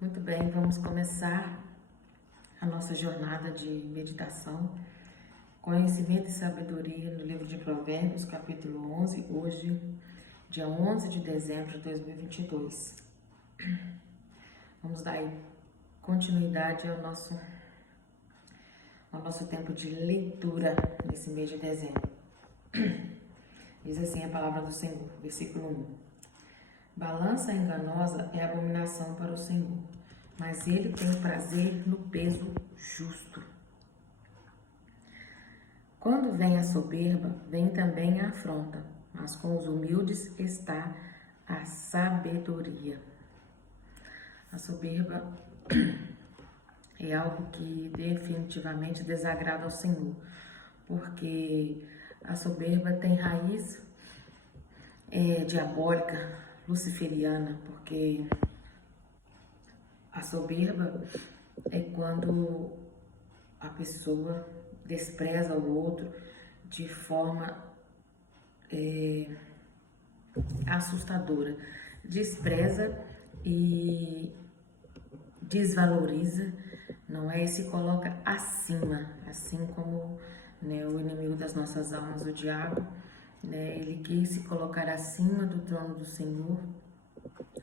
Muito bem, vamos começar a nossa jornada de meditação, conhecimento e sabedoria no livro de Provérbios, capítulo 11, hoje, dia 11 de dezembro de 2022. Vamos dar aí continuidade ao nosso tempo de leitura nesse mês de dezembro. Diz assim a palavra do Senhor, versículo 1. Balança enganosa é abominação para o Senhor, mas ele tem prazer no peso justo. Quando vem a soberba, vem também a afronta, mas com os humildes está a sabedoria. A soberba é algo que definitivamente desagrada ao Senhor, porque a soberba tem raiz diabólica, luciferiana, porque a soberba é quando a pessoa despreza o outro de forma assustadora, despreza e desvaloriza, não é? E se coloca acima, assim como, né, o inimigo das nossas almas, o diabo, né, ele quis se colocar acima do trono do Senhor,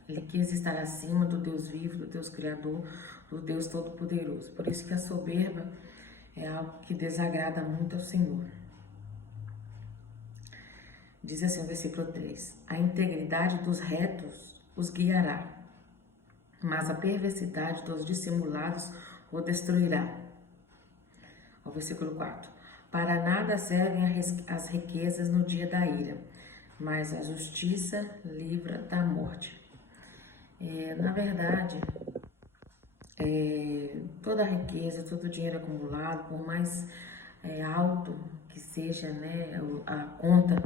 ele quis estar acima do Deus vivo, do Deus Criador, do Deus Todo-Poderoso. Por isso que a soberba é algo que desagrada muito ao Senhor. Diz assim o versículo 3: a integridade dos retos os guiará, mas a perversidade dos dissimulados o destruirá. O versículo 4: para nada servem as riquezas no dia da ira, mas a justiça livra da morte. Na verdade, toda a riqueza, todo o dinheiro acumulado, por mais alto que seja, né, a conta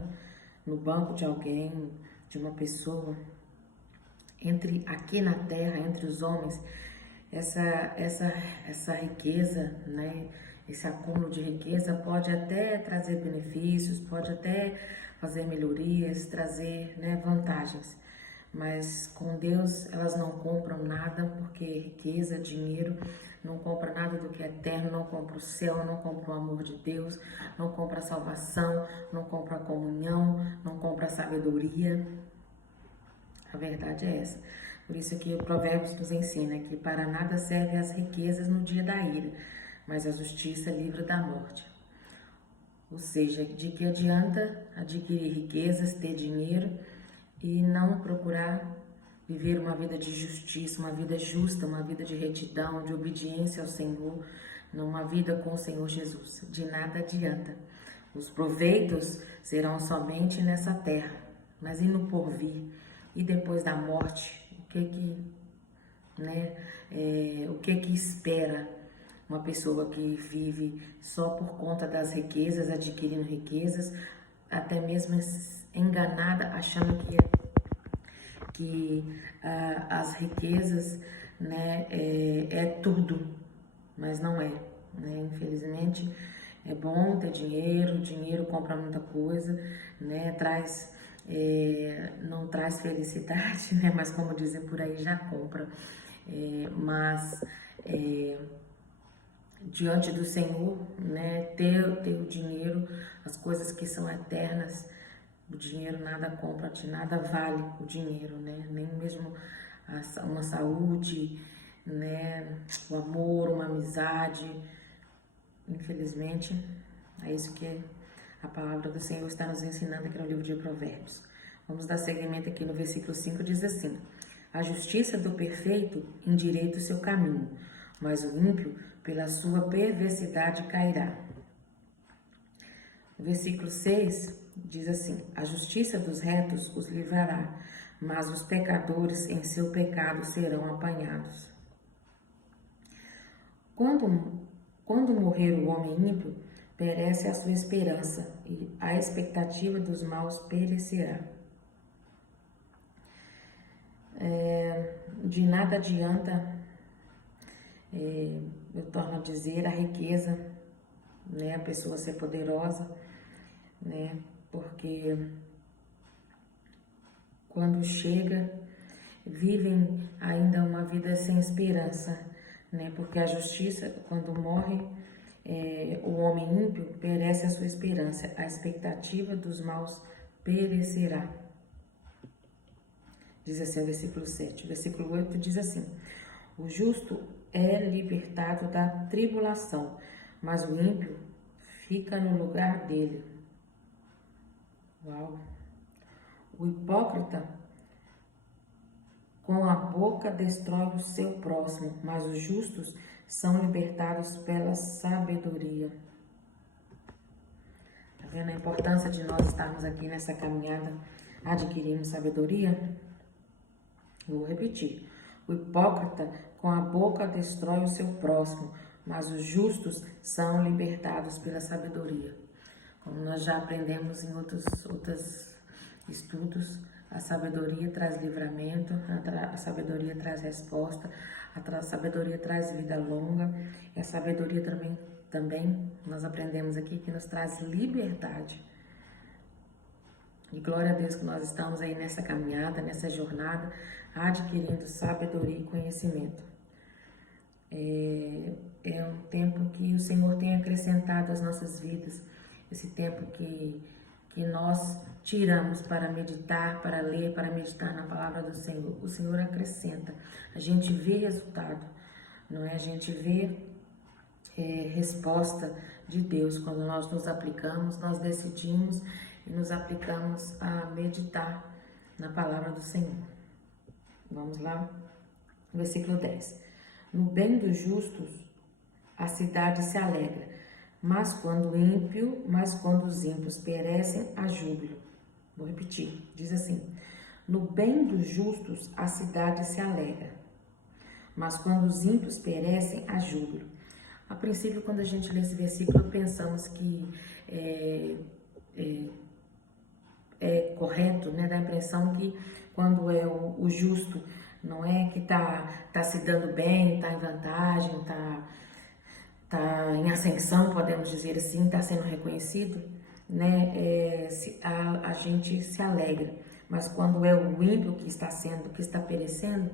no banco de alguém, de uma pessoa, aqui na terra, entre os homens, essa riqueza, né, esse acúmulo de riqueza pode até trazer benefícios, pode até fazer melhorias, trazer, né, vantagens. Mas com Deus elas não compram nada, porque riqueza, dinheiro, não compra nada do que é eterno, não compra o céu, não compra o amor de Deus, não compra a salvação, não compra a comunhão, não compra a sabedoria. A verdade é essa. Por isso que o Provérbios nos ensina que para nada servem as riquezas no dia da ira, mas a justiça livra da morte. Ou seja, de que adianta adquirir riquezas, ter dinheiro e não procurar viver uma vida de justiça, uma vida justa, uma vida de retidão, de obediência ao Senhor, numa vida com o Senhor Jesus. De nada adianta. Os proveitos serão somente nessa terra, mas e no porvir? E depois da morte, o que espera uma pessoa que vive só por conta das riquezas, adquirindo riquezas, até mesmo enganada, achando que as riquezas, né, é tudo, mas não é, né? Infelizmente, é bom ter dinheiro, dinheiro compra muita coisa, né? Não traz felicidade, né? Mas como dizem por aí, já compra. Mas diante do Senhor, né? Ter o dinheiro, as coisas que são eternas, o dinheiro nada compra, de nada vale o dinheiro, né? Nem mesmo uma saúde, né? O amor, uma amizade. Infelizmente, é isso que a palavra do Senhor está nos ensinando aqui no livro de Provérbios. Vamos dar seguimento aqui no versículo 5, diz assim: a justiça do perfeito endireita o seu caminho, mas o ímpio, pela sua perversidade, cairá. O versículo 6 diz assim: a justiça dos retos os livrará, mas os pecadores em seu pecado serão apanhados. Quando morrer o homem ímpio, perece a sua esperança, e a expectativa dos maus perecerá. De nada adianta, eu torno a dizer, a riqueza, né, a pessoa ser poderosa, né, porque quando chega, vivem ainda uma vida vida sem esperança, né? Porque a justiça, quando morre, o homem ímpio, perece a sua esperança, a expectativa dos maus perecerá. Diz assim o versículo 7. O versículo 8 diz assim: o justo é libertado da tribulação, mas o ímpio fica no lugar dele. Uau! O hipócrita com a boca destrói o seu próximo, mas os justos são libertados pela sabedoria. Tá vendo a importância de nós estarmos aqui nessa caminhada adquirindo sabedoria? Vou repetir. O hipócrita com a boca destrói o seu próximo, mas os justos são libertados pela sabedoria. Como nós já aprendemos em outros estudos, a sabedoria traz livramento, a sabedoria traz resposta, a sabedoria traz vida longa, e a sabedoria também nós aprendemos aqui que nos traz liberdade. E glória a Deus que nós estamos aí nessa caminhada, nessa jornada, adquirindo sabedoria e conhecimento. É um tempo que o Senhor tem acrescentado às nossas vidas, esse tempo que nós tiramos para meditar, para ler, para meditar na palavra do Senhor. O Senhor acrescenta, a gente vê resultado, não é? A gente vê resposta de Deus quando nós nos aplicamos, nós decidimos e nos aplicamos a meditar na palavra do Senhor. Vamos lá? Versículo 10. No bem dos justos, a cidade se alegra, mas quando os ímpios perecem, há júbilo. Vou repetir, diz assim: no bem dos justos, a cidade se alegra, mas quando os ímpios perecem, há júbilo. A princípio, quando a gente lê esse versículo, pensamos que é correto, né? Dá a impressão que quando é o justo, não é que tá se dando bem, está em vantagem, tá em ascensão, podemos dizer assim, está sendo reconhecido, né? A gente se alegra, mas quando é o ímpio que está perecendo,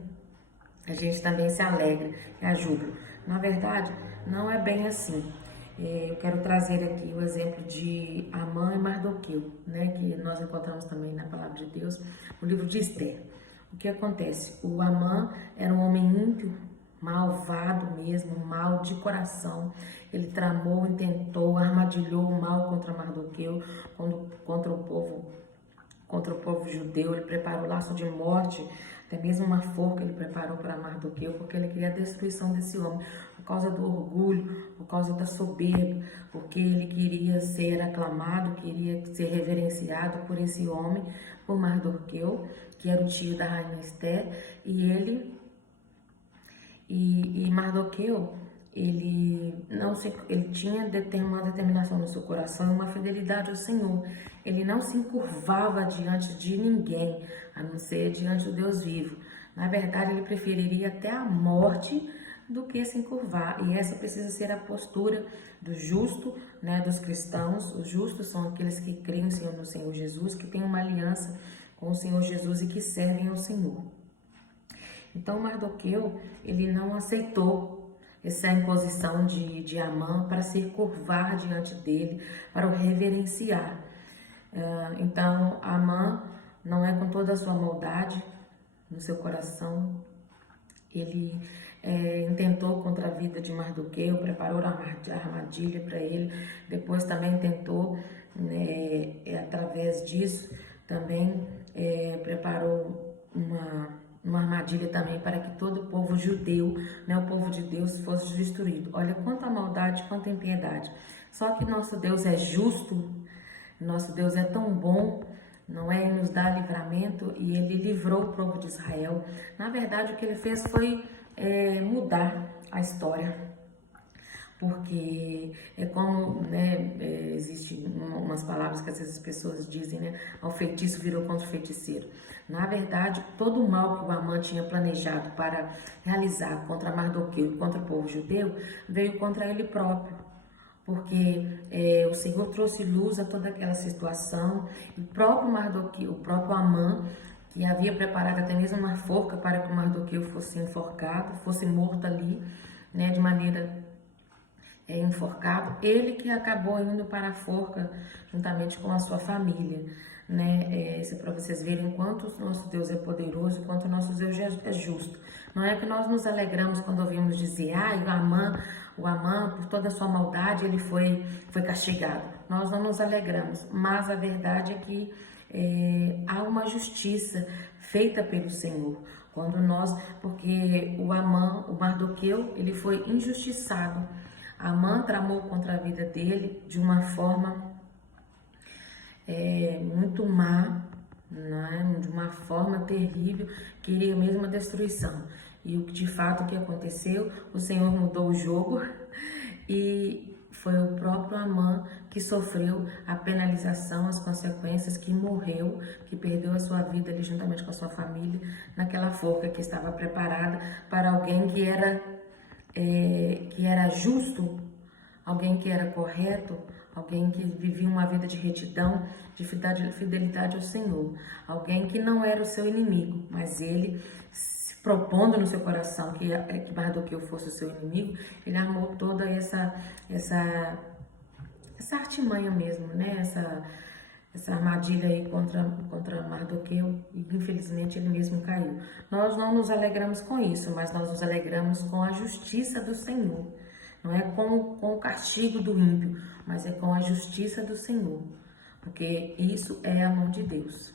a gente também se alegra, é a júbilo. Na verdade, não é bem assim. Eu quero trazer aqui o exemplo de Amã e Mardoqueu, né, que nós encontramos também na palavra de Deus, no livro de Esther. O que acontece? O Amã era um homem ímpio, malvado mesmo, mal de coração. Ele tramou, intentou, armadilhou o mal contra Mardoqueu, contra o povo judeu. Ele preparou laço de morte, até mesmo uma forca ele preparou para Mardoqueu, porque ele queria a destruição desse homem, por causa do orgulho, por causa da soberba, porque ele queria ser aclamado, queria ser reverenciado por esse homem, por Mardoqueu, que era o tio da rainha Esther, e Mardoqueu, ele tinha uma determinação no seu coração, uma fidelidade ao Senhor. Ele não se encurvava diante de ninguém, a não ser diante do Deus vivo. Na verdade, ele preferiria até a morte do que se encurvar. E essa precisa ser a postura do justo, né, dos cristãos. Os justos são aqueles que creem no Senhor Jesus, que têm uma aliança com o Senhor Jesus e que servem ao Senhor. Então, Mardoqueu, ele não aceitou essa imposição de Amã para se curvar diante dele, para o reverenciar. Então, Amã não é com toda a sua maldade no seu coração. Ele intentou contra a vida de Mardoqueu, preparou a armadilha para ele. Depois também tentou, através disso, também preparou uma armadilha também para que todo o povo judeu, né, o povo de Deus, fosse destruído. Olha quanta maldade, quanta impiedade. Só que nosso Deus é justo, nosso Deus é tão bom, não é? Ele nos dá livramento e ele livrou o povo de Israel. Na verdade, o que ele fez foi mudar a história. Porque é como, né, existem umas palavras que às vezes as pessoas dizem, né, o feitiço virou contra o feiticeiro. Na verdade, todo o mal que o Amã tinha planejado para realizar contra Mardoqueu, contra o povo judeu, veio contra ele próprio. Porque o Senhor trouxe luz a toda aquela situação, e o próprio Mardoqueu, o próprio Amã, que havia preparado até mesmo uma forca para que o Mardoqueu fosse enforcado, fosse morto ali, né, de maneira enforcado, ele que acabou indo para a forca juntamente com a sua família, né? Isso é para vocês verem quanto o nosso Deus é poderoso, quanto o nosso Deus é justo. Não é que nós nos alegramos quando ouvimos dizer, o Amã, por toda a sua maldade, ele foi castigado. Nós não nos alegramos, mas a verdade é que há uma justiça feita pelo Senhor. Porque o Amã, o Mardoqueu, ele foi injustiçado. Amã tramou contra a vida dele de uma forma muito má, né? De uma forma terrível, queria mesmo a destruição. E de fato o que aconteceu? O Senhor mudou o jogo e foi o próprio Amã que sofreu a penalização, as consequências, que morreu, que perdeu a sua vida ali juntamente com a sua família, naquela forca que estava preparada para alguém que era justo, alguém que era correto, alguém que vivia uma vida de retidão, de fidelidade ao Senhor, alguém que não era o seu inimigo, mas ele, se propondo no seu coração que Mardoqueu fosse o seu inimigo, ele armou toda essa artimanha mesmo, né? Essa armadilha aí contra Mardoqueu, e infelizmente ele mesmo caiu. Nós não nos alegramos com isso, mas nós nos alegramos com a justiça do Senhor. Não é com o castigo do ímpio, mas é com a justiça do Senhor, porque isso é a mão de Deus.